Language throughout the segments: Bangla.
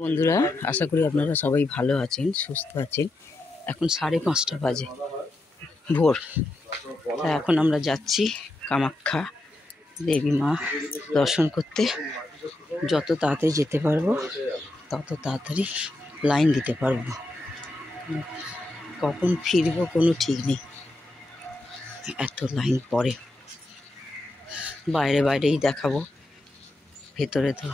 বন্ধুরা, আশা করি আপনারা সবাই ভালো আছেন, সুস্থ আছেন। এখন 5:30 বাজে ভোর। তা এখন আমরা যাচ্ছি কামাখ্যা দেবী মা দর্শন করতে। যত তাড়াতাড়ি যেতে পারবো তত তাড়াতাড়ি লাইন দিতে পারবো। কখন ফিরবো কোনো ঠিক নেই, এত লাইন পড়ে। বাইরে বাইরেই দেখাবো, ভেতরে তো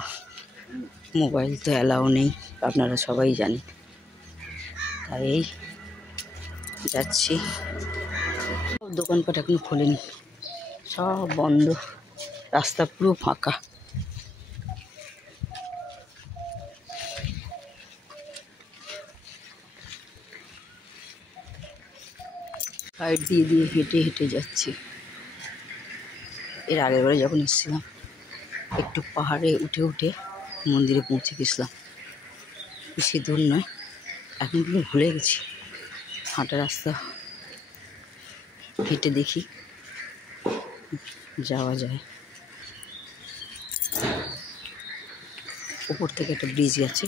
মোবাইল তো অ্যালাউ নেই, আপনারা সবাই জানেন। তাই যাচ্ছি। সব দোকানপাট এখনো খোলেনি, সব বন্ধ, রাস্তা পুরো ফাঁকা। সাইড দিয়ে দিয়ে হেঁটে হেঁটে যাচ্ছি। এর আগের বারে যখন এসেছিলাম একটু পাহাড়ে উঠে উঠে মন্দিরে পৌঁছে গেছিলাম, বেশি দূর নয়। এখন কিন্তু ভুলে গেছি হাঁটা রাস্তা, হেঁটে দেখি যাওয়া যায়। উপর থেকে একটা ব্রিজ আছে,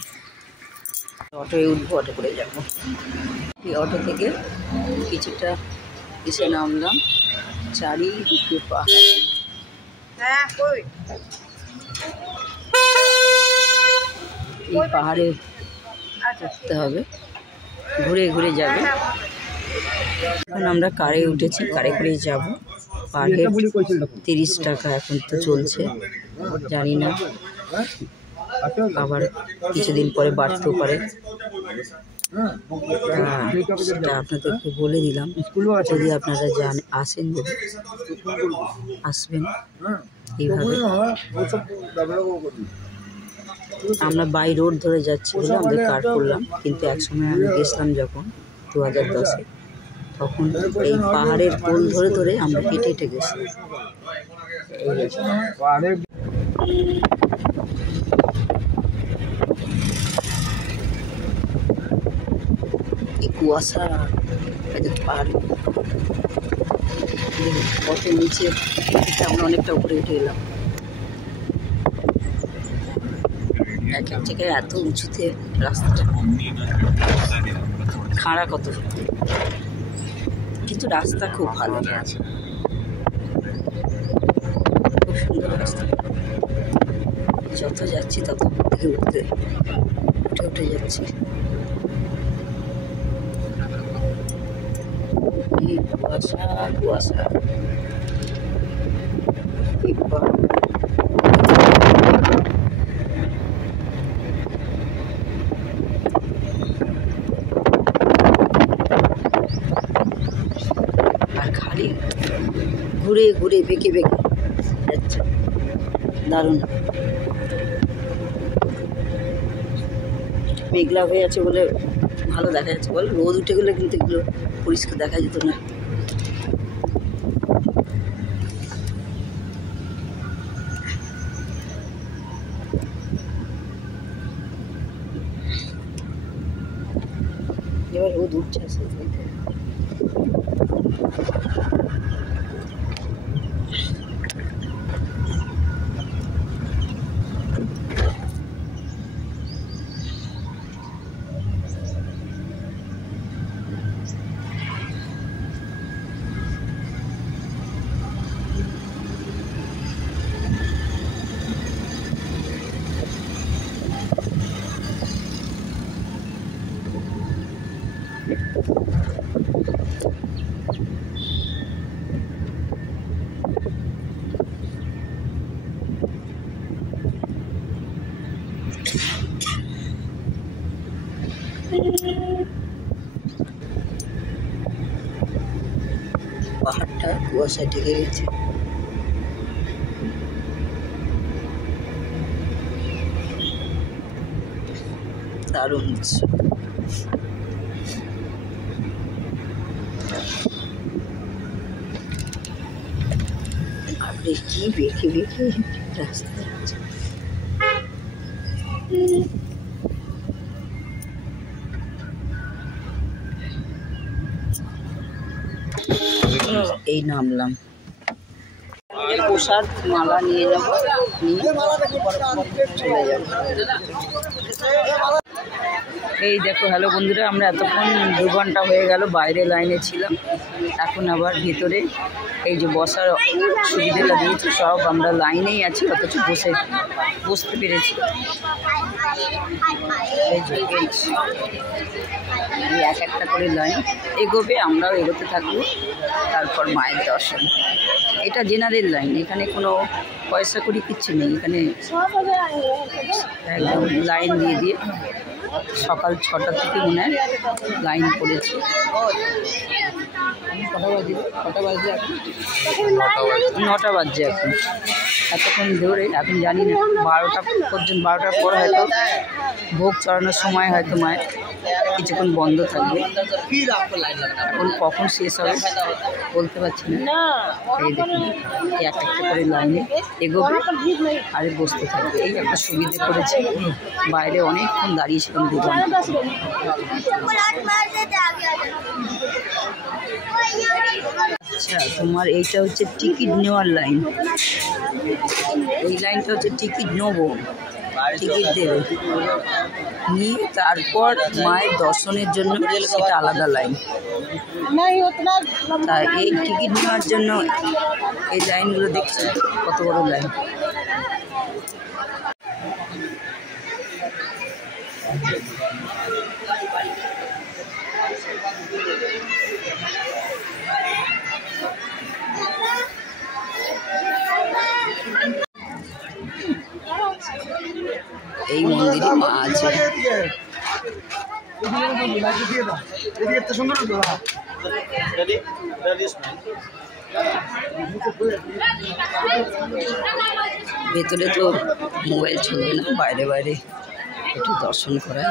অটোয় উঠবো, অটো করে যাবো। এই অটো থেকে কিছুটা এসে নামলাম, চারিদিকে পাহাড়। এই পাহাড়ে উঠতে হবে, ঘুরে ঘুরে যাবে। এখন আমরা কারে উঠেছি, কারে করেই যাব। পার হেড 30 টাকা এখন তো চলছে, জানি না আবার কিছুদিন পরে বাড়তেও পারে। সেটা আপনাদেরকে বলে দিলাম, যদি আপনারা আসেন, যদি আসবেন এইভাবে। আমরা বাই রোড ধরে যাচ্ছি বলে আমাদের কার করলাম, কিন্তু একসময় আমি গেছিলাম যখন 2010-এ, তখন এই পাহাড়ের কোল ধরে ধরে আমরা হেঁটে হেঁটে গেছিলাম। এই কুয়াশা, পাহাড় কত নিচে, আমরা অনেকটা উপরে উঠে এলাম। এক এক জায়গায় এত উঁচুতে রাস্তাটা, খাড়া কত, কিন্তু রাস্তা খুব ভালো, খুব সুন্দর রাস্তা। যত যাচ্ছি তত দিকে উঠে উঠে যাচ্ছি। কুয়াশা কুয়াশা, আর খালি ঘুরে ঘুরে বেঁকে বেঁকে যাচ্ছে, দারুণ। মেঘলা হয়ে আছে বলে ভালো দেখা যাচ্ছে, বল রোদ উঠে গেলে কিন্তু এগুলো পরিষ্কার দেখা যেত না। এবার রোদ উঠছে আসলে। পাহাড়টা কুয়াশায় ঢেকে গেছে। দারুণ হচ্ছে। আপনি কি বেঁকে বেঁকে রাস্তা যাচ্ছে। এই নামলাম। বসার মালা নিয়ে যাবো, নিয়ে চলে যাবো। এই দেখো, হ্যালো বন্ধুরা, আমরা এতক্ষণ 2 ঘন্টা হয়ে গেল বাইরে লাইনে ছিলাম। এখন আবার ভিতরে এই যে বসার সুবিধাটা দিয়েছে, সব আমরা লাইনেই আছি, অথচ বসতে পেরেছি। এই যে এক একটা করে লাইন এগোবে, আমরাও এগোতে থাকবো, তারপর মায়ের দর্শন। এটা জেনারেল লাইন, এখানে কোনো পয়সা করি কিচ্ছু নেই। এখানে একদম লাইন দিয়ে সকাল 6টা থেকে মনে হয় লাইন পড়েছে। কটা বাজে এখন? 9টা বাজছে এখন। এতক্ষণ ধরে এখন জানি না 12টা পর্যন্ত, 12টার পর হয়তো ভোগ চড়ানোর সময় হয়তো মায়ের কিছুক্ষণ বন্ধ থাকবে। এখন কখন শেষ হবে বলতে পারছি না। এই দেখুন, এক একটা করে লাইনে এগোবে আর বসতে থাকবে। এই একটা সুবিধে করেছে। বাইরে অনেকক্ষণ দাঁড়িয়েছিলাম 2 ঘন্টা। আচ্ছা, তোমার এইটা হচ্ছে টিকিট নেওয়ার লাইন। এই লাইনটা হচ্ছে টিকিট নেবো, টিকিট দেবে, নিয়ে তারপর মায়ের দর্শনের জন্য সেটা আলাদা লাইন। তা এই টিকিট নেওয়ার জন্য এই লাইনগুলো দেখছেন কত বড় লাইন। এই মন্দিরে মা আছে। ভেতরে তো মোবাইল চলবে না, বাইরে বাইরে একটু দর্শন করায়।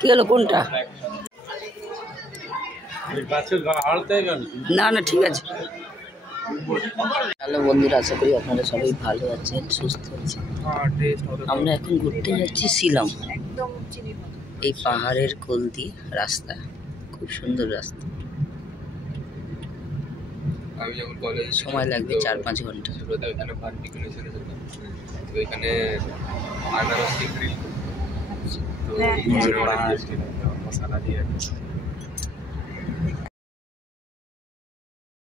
কি হলো, কোনটা? না না, ঠিক আছে। হ্যালো বন্ধুরা, আশা করি আপনারা সবাই ভালো আছেন, সুস্থ আছেন। আমরা এখন ঘুরতে যাচ্ছি শিলং। এই পাহাড়ের কোল দিয়ে রাস্তা, খুব সুন্দর রাস্তা। সময় লাগবে 4-5 ঘন্টা।